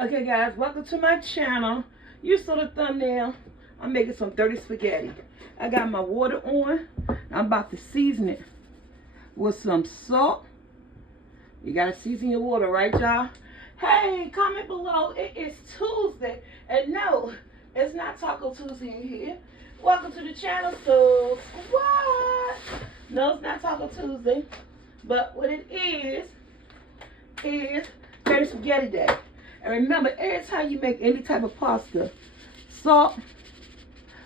Okay guys, welcome to my channel. You saw the thumbnail. I'm making some dirty spaghetti. I got my water on. I'm about to season it with some salt. You gotta season your water, right y'all? Hey, comment below. It is Tuesday. And no, it's not Taco Tuesday in here. Welcome to the channel, so what? No, it's not Taco Tuesday. But what it is dirty spaghetti day. And remember, every time you make any type of pasta, salt,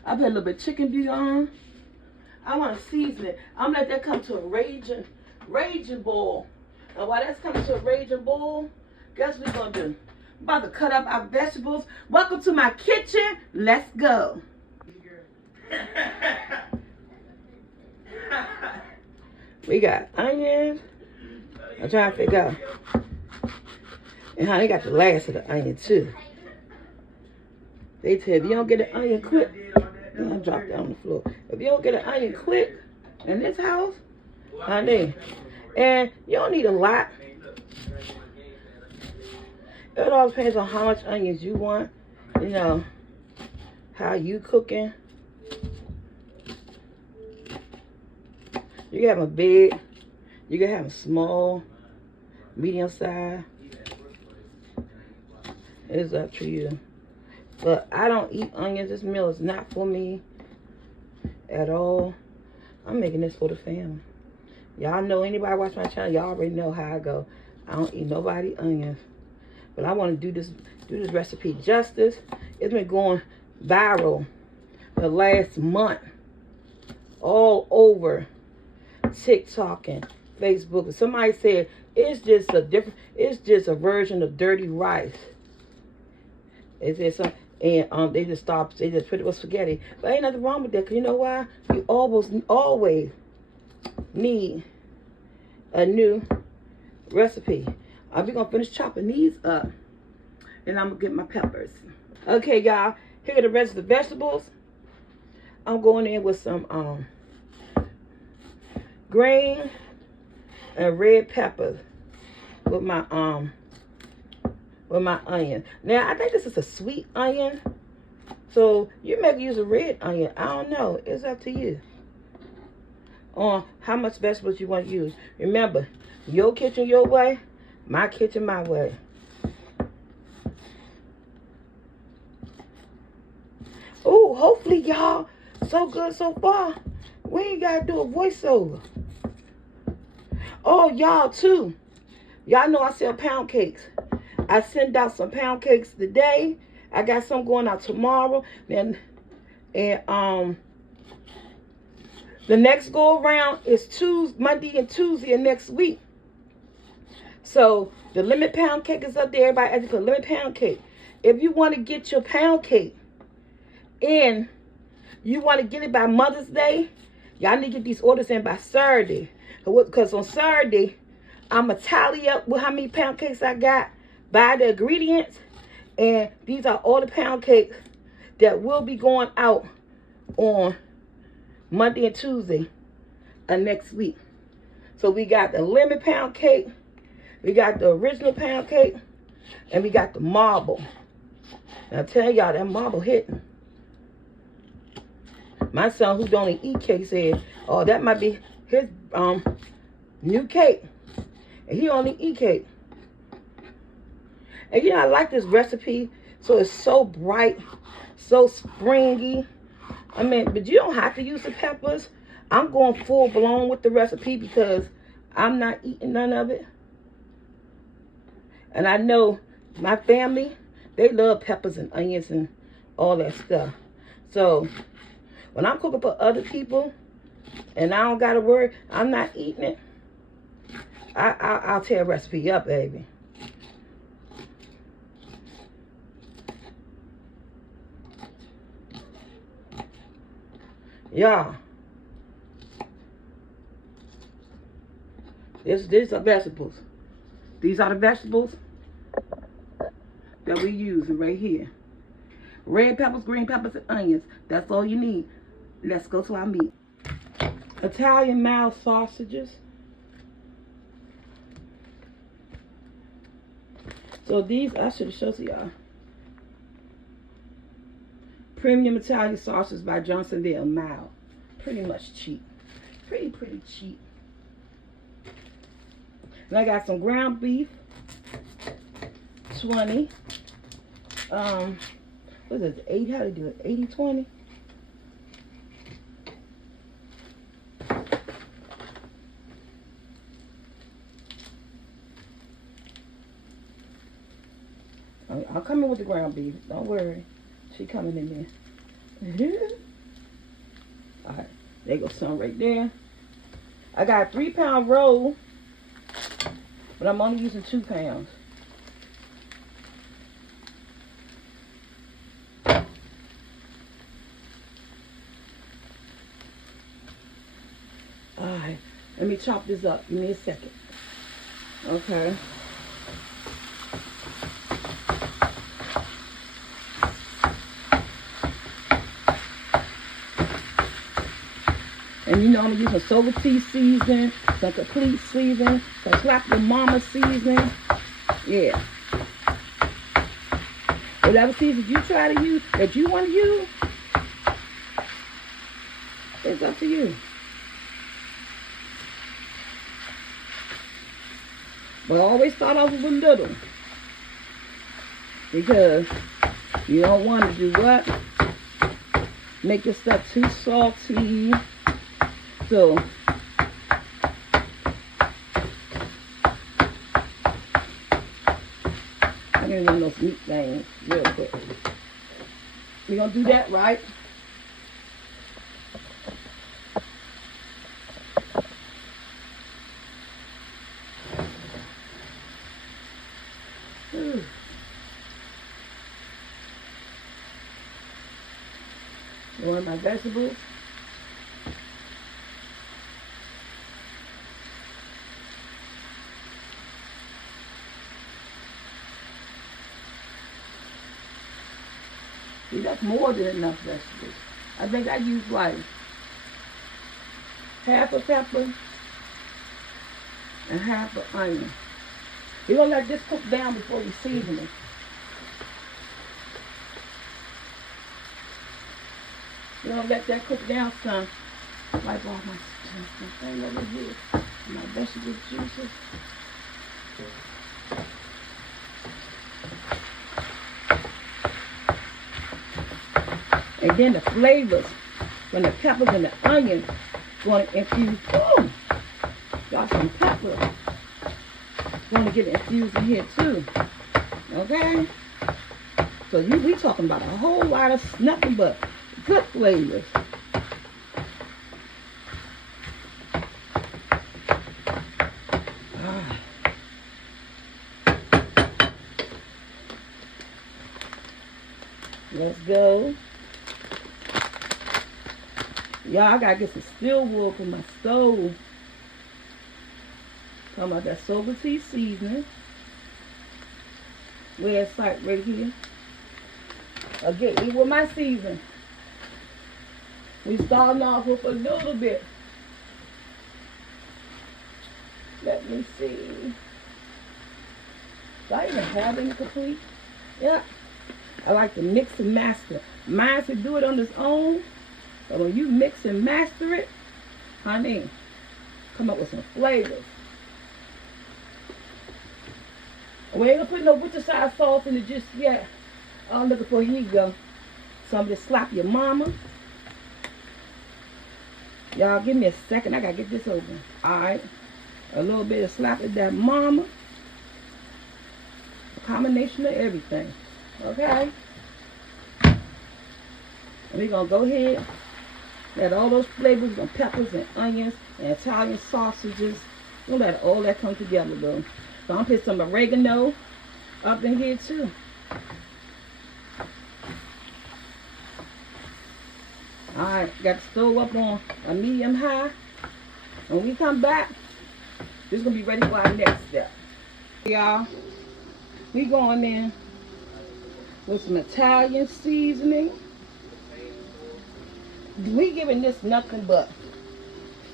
I put a little bit of chicken bouillon. I want to season it. I'm gonna let that come to a raging boil. And while that's coming to a raging boil, guess what we're gonna do? I'm about to cut up our vegetables. Welcome to my kitchen. Let's go. We got onions. I'm trying to figure out. And honey, they got the last of the onion too. They tell you, if you don't get an onion quick, I dropped it on the floor. If you don't get an onion quick in this house, honey, and you don't need a lot. It all depends on how much onions you want, you know, how you cooking. You can have them big, you can have them small, medium size. It's up to you. But I don't eat onions. This meal is not for me at all. I'm making this for the family. Y'all know, anybody watch my channel, y'all already know how I go. I don't eat nobody onions. But I want to do this recipe justice. It's been going viral the last month. All over TikTok and Facebook. Somebody said it's just a version of dirty rice. Is there some, and they just put it with spaghetti. But ain't nothing wrong with that, because you know why? You always need a new recipe. We're gonna finish chopping these up, and I'm gonna get my peppers. Okay, y'all, here are the rest of the vegetables. I'm going in with some green and red peppers with my onion. Now, I think this is a sweet onion. So, you may use a red onion. I don't know. It's up to you on how much vegetables you want to use. Remember, your kitchen your way, my kitchen my way. Oh, hopefully, y'all, so good so far. We ain't got to do a voiceover. Oh, y'all, too. Y'all know I sell pound cakes. I send out some pound cakes today. I got some going out tomorrow. And the next go around is Monday and Tuesday of next week. So the lemon pound cake is up there. Everybody asking for lemon pound cake. If you want to get your pound cake and you want to get it by Mother's Day, y'all need to get these orders in by Saturday. Because on Saturday, I'm going to tally up with how many pound cakes I got, buy the ingredients, and these are all the pound cakes that will be going out on Monday and Tuesday of next week. So we got the lemon pound cake, we got the original pound cake, and we got the marble. Now I tell y'all, that marble hitting. My son, who don't eat cake, said, oh, that might be his new cake. And he only eat cake. And you know, I like this recipe. So it's so bright, so springy. I mean, but you don't have to use the peppers. I'm going full blown with the recipe because I'm not eating none of it. And I know my family, they love peppers and onions and all that stuff. So when I'm cooking for other people and I don't got to worry, I'm not eating it, I'll tear a recipe up, baby. Y'all, these are vegetables. These are the vegetables that we use right here. Red peppers, green peppers, and onions. That's all you need. Let's go to our meat. Italian mild sausages. So these, I should have showed to y'all. Premium Italian sauces by Johnsonville. Mild. Pretty much cheap. Pretty cheap. And I got some ground beef. 20. What is it? 80? How do you do it? 80-20? I'll come in with the ground beef. Don't worry. She coming in there. Alright. There goes some right there. I got a 3-pound roll. But I'm only using 2 pounds. Alright. Let me chop this up. Give me a second. Okay. And you know I'm using Soba Tea seasoning, some complete seasoning, some Slap Your Mama seasoning. Yeah. Whatever season you try to use, that you want to use, it's up to you. But always start off with a little. Because you don't want to do what? Make your stuff too salty. So, I'm going to run those meat things real quick. We're going to do that, right? You want my vegetables? See, that's more than enough vegetables. I think I use like half a pepper and half an onion. You're going to let this cook down before you season it. You're going to let that cook down some. Wipe off my thing over here. My vegetable juices. And then the flavors from the peppers and the onions going to infuse. Ooh! Got some pepper. Going to get infused in here too. Okay? So we talking about a whole lot of nothing but good flavors. Let's go. Y'all, I gotta get some steel wool for my stove. Talking about that Soba Tea seasoning. Where it's like right here. Again, eat with my season. We starting off with a little bit. Let me see. Do I even have any complete? Yeah. I like to mix and master. Mine to do it on its own. But when you mix and master it, honey, come up with some flavors. We ain't gonna put no Worcestershire sauce in it just yet. I'm looking for, here you go. Some to Slap Your Mama. Y'all give me a second. I gotta get this open. Alright. A little bit of Slap It That Mama. A combination of everything. Okay? And we're gonna go ahead. Let all those flavors and peppers and onions and Italian sausages. We'll let all that come together, though. So I'm gonna put some oregano up in here too. Alright, got the stove up on a medium high. When we come back, this is gonna be ready for our next step. Y'all, we going in with some Italian seasoning. We giving this nothing but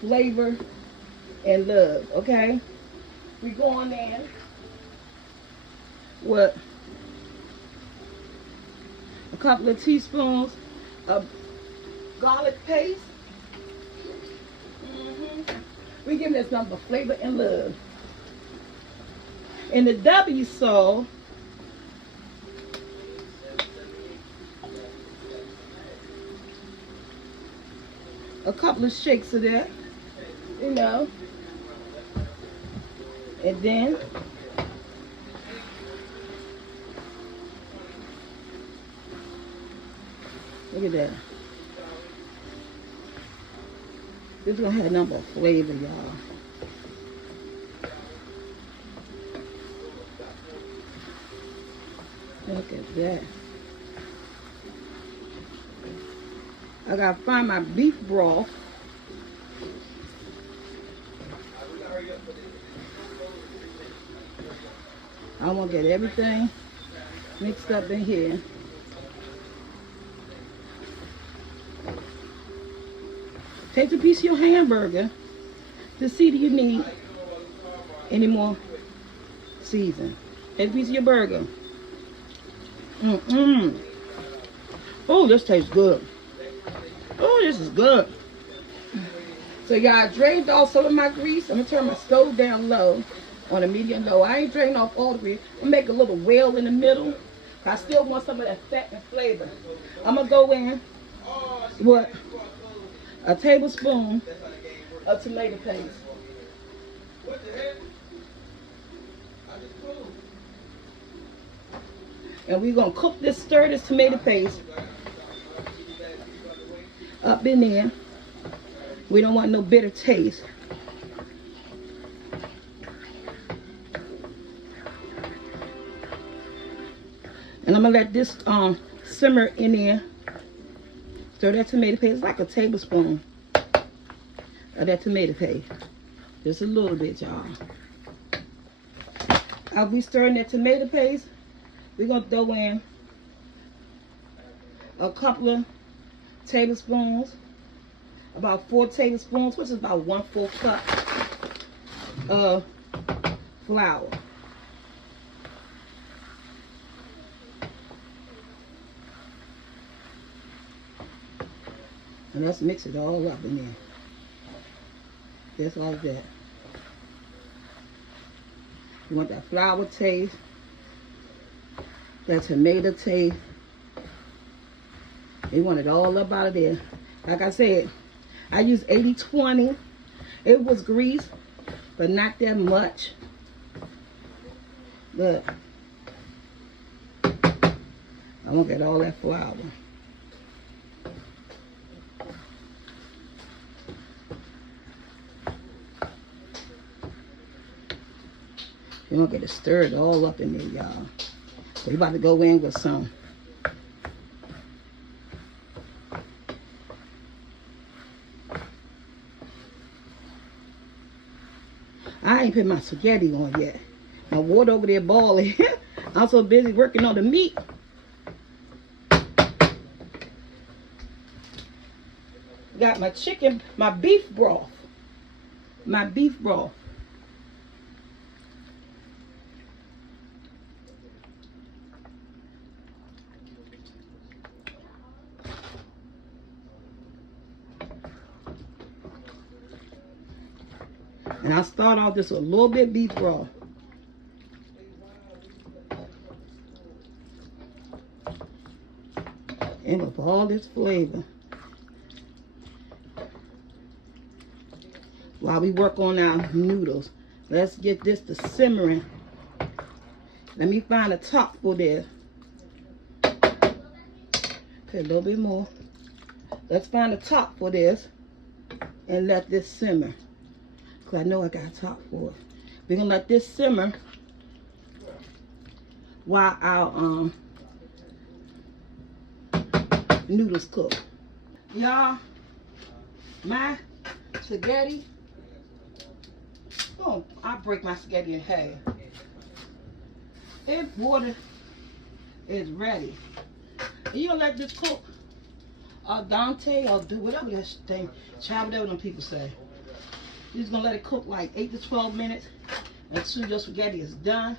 flavor and love, okay? We going in with a couple of teaspoons of garlic paste. We give this number flavor and love. In the W sauce, a couple of shakes of that, you know, and then look at that. This is gonna have a number of flavor, y'all. Look at that. I gotta find my beef broth. I want to get everything mixed up in here. Take a piece of your hamburger to see if you need any more season. Take a piece of your burger. Oh, this tastes good. Oh, this is good. So y'all, drained off some of my grease. I'm gonna turn my stove down low, on a medium low. I ain't drained off all the grease. I'm gonna make a little well in the middle. I still want some of that fat and flavor. I'm gonna go in with a tablespoon of tomato paste. And we're gonna cook this, stir this tomato paste up in there. We don't want no bitter taste. And I'm gonna let this simmer in there. Stir that tomato paste, like a tablespoon of that tomato paste. Just a little bit, y'all. I'll be stirring that tomato paste. We're gonna throw in a couple of tablespoons, about 4 tablespoons, which is about 1/4 cup of flour. And let's mix it all up in there. Just like that. You want that flour taste, that tomato taste. You want it all up out of there. Like I said, I use 80-20. It was grease, but not that much. Look. I'm gonna get all that flour. You're gonna get it stirred all up in there, y'all. So you're about to go in with some I ain't put my spaghetti on yet. My water over there boiling. I'm so busy working on the meat. Got my chicken, my beef broth. My beef broth. And I start off just with a little bit beef broth. And with all this flavor. While we work on our noodles, let's get this to simmering. Let me find a top for this. Okay, a little bit more. Let's find a top for this and let this simmer. I know I got a top for it. We're gonna let this simmer while our noodles cook. Y'all, my spaghetti. Oh, I break my spaghetti in half. This water is ready. You gonna let this cook al dente or do whatever that thing, child, whatever them people say. You're just gonna let it cook like 8 to 12 minutes until your spaghetti is done.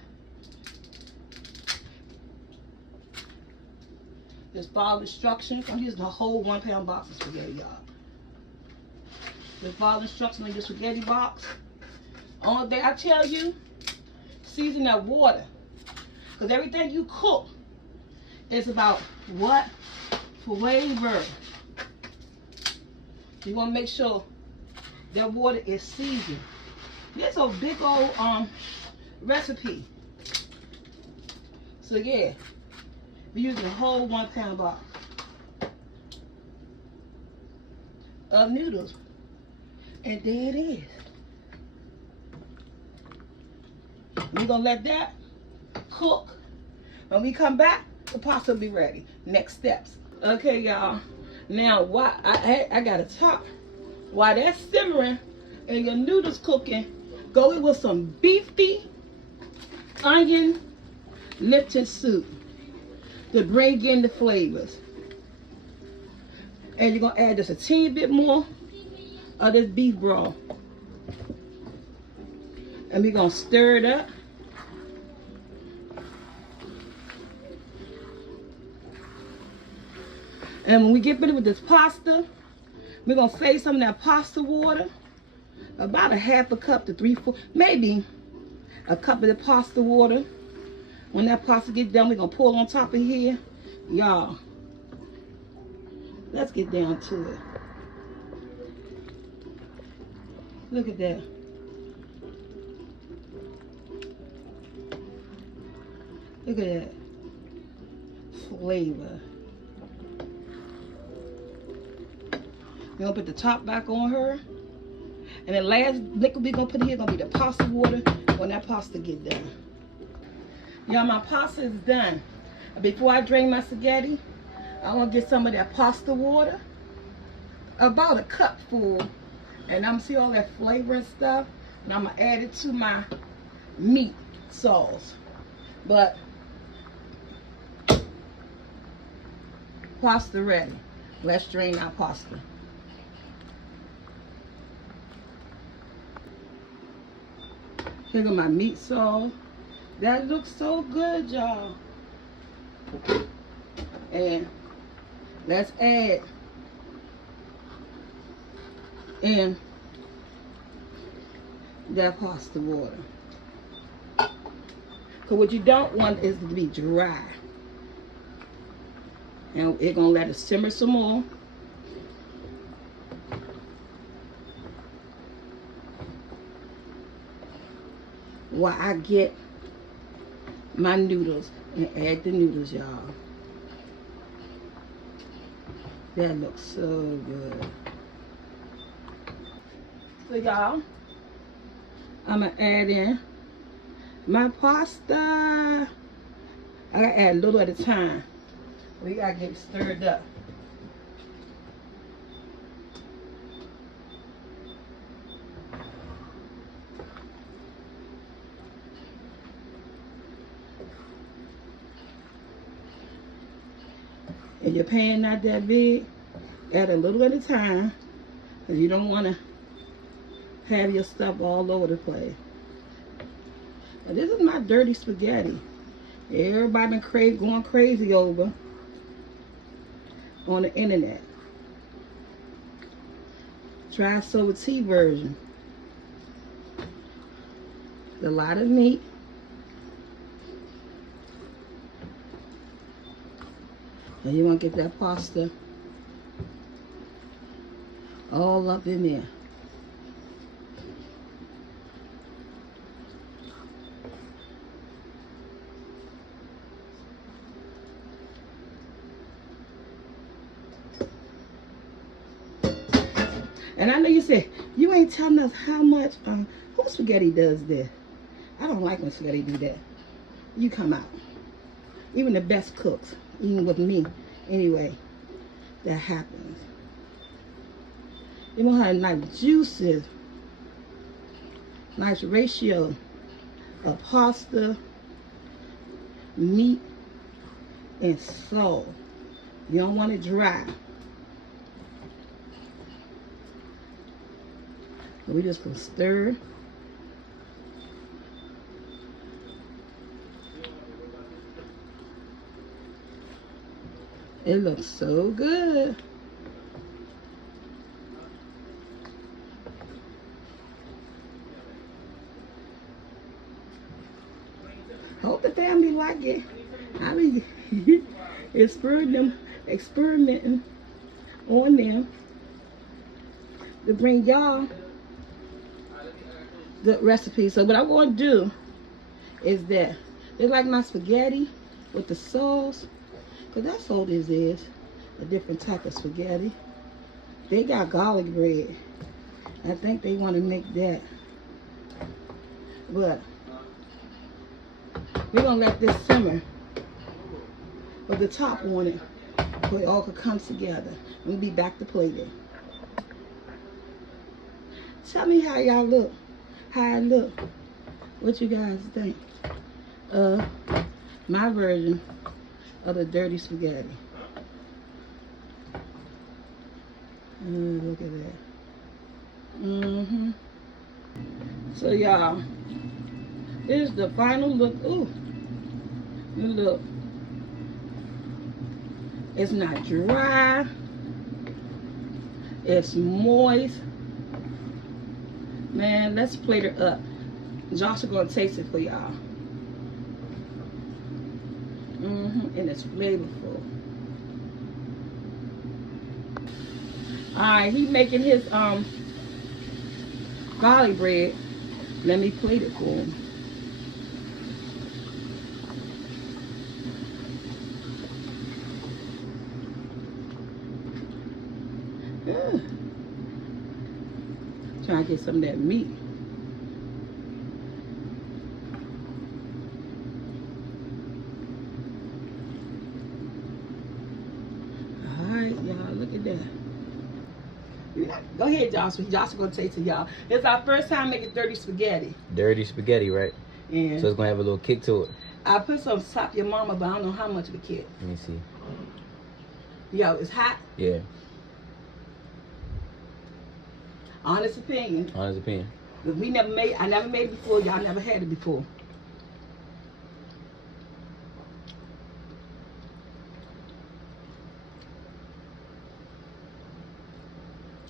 Just follow instructions. I'm using a whole 1 pound box of spaghetti, y'all. Just follow instructions on your spaghetti box. Only thing I tell you, season that water. Because everything you cook is about what? Flavor. You want to make sure that water is seasoned. This is a big old recipe. So yeah, we're using a whole 1 pound box of noodles. And there it is. We're gonna let that cook. When we come back, the pasta will be ready. Next steps. Okay, y'all. Now, why I got a top. While that's simmering and your noodles cooking, go in with some beefy onion Lipton soup to bring in the flavors. And you're gonna add just a teeny bit more of this beef broth. And we're gonna stir it up. And when we get ready with this pasta, we're gonna save some of that pasta water. About a half a cup to 3/4, maybe a cup of the pasta water. When that pasta gets done, we're gonna pour on top of here. Y'all, let's get down to it. Look at that. Look at that flavor. We're gonna put the top back on her. And the last liquid we're gonna put here gonna be the pasta water when that pasta get done. Y'all, my pasta is done. Before I drain my spaghetti, I want to get some of that pasta water. About a cup full. And I'm gonna see all that flavor and stuff. And I'm gonna add it to my meat sauce. But pasta ready. Let's drain our pasta. Here go my meat sauce. That looks so good, y'all. And let's add in that pasta water. Because what you don't want is to be dry. And it's going to let it simmer some more. While I get my noodles and add the noodles, y'all. That looks so good. So y'all, I'm gonna add in my pasta. I gotta add a little at a time. We gotta get it stirred up. And your pan not that big, add a little at a time, because you don't want to have your stuff all over the place. Now, this is my dirty spaghetti. Everybody been going crazy over on the internet. Try Silver Tea version. A lot of meat. And you want to get that pasta all up in there. And I know you said, you ain't telling us how much, who spaghetti does this? I don't like when spaghetti do that. You come out. Even the best cooks, even with me, anyway, that happens. You know how nice juices, nice ratio of pasta, meat, and salt. You don't want it dry. We just gonna stir. It looks so good. Hope the family like it. I mean, experimenting on them to bring y'all the recipe. So what I'm going to do is that they like my spaghetti with the sauce, because that's all this is, a different type of spaghetti. They got garlic bread. I think they want to make that, but we're going to let this simmer with the top on it so it all could come together. We'll be back to plate it. Tell me how y'all look. How I look. What you guys think? My version of the dirty spaghetti. Look at that. So y'all, this is the final look. Ooh. Look. It's not dry. It's moist. Man, let's plate it up. Josh is gonna taste it for y'all. And it's flavorful. Alright, he's making his garlic bread. Let me plate it for him. Trying to get some of that meat. Alright, y'all, look at that. Go ahead, Joshua. Joshua gonna taste it, y'all. It's our first time making dirty spaghetti. Dirty spaghetti, right? Yeah. So it's gonna have a little kick to it. I put some Slap Your Mama, but I don't know how much of a kick. Let me see. Yo, it's hot. Yeah. Honest opinion. Honest opinion. But I never made it before. Y'all never had it before.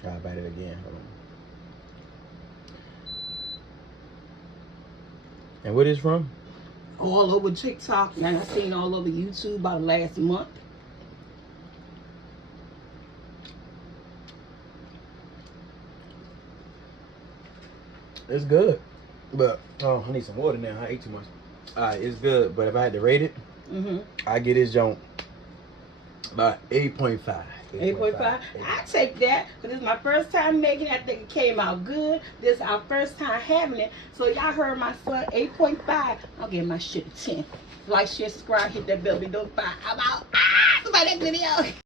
Try to bite it again. Hold on. And what is from? All over TikTok, and I seen all over YouTube about last month. It's good. But, oh, I need some water now. I ate too much. Alright, it's good. But if I had to rate it, I get this junk about 8.5. 8.5. I take that because this is my first time making it. I think it came out good. This is our first time having it. So y'all heard my son 8.5. I'll give my shit a 10. Like, share, subscribe, hit that bell, notified. I'm out. Somebody that video.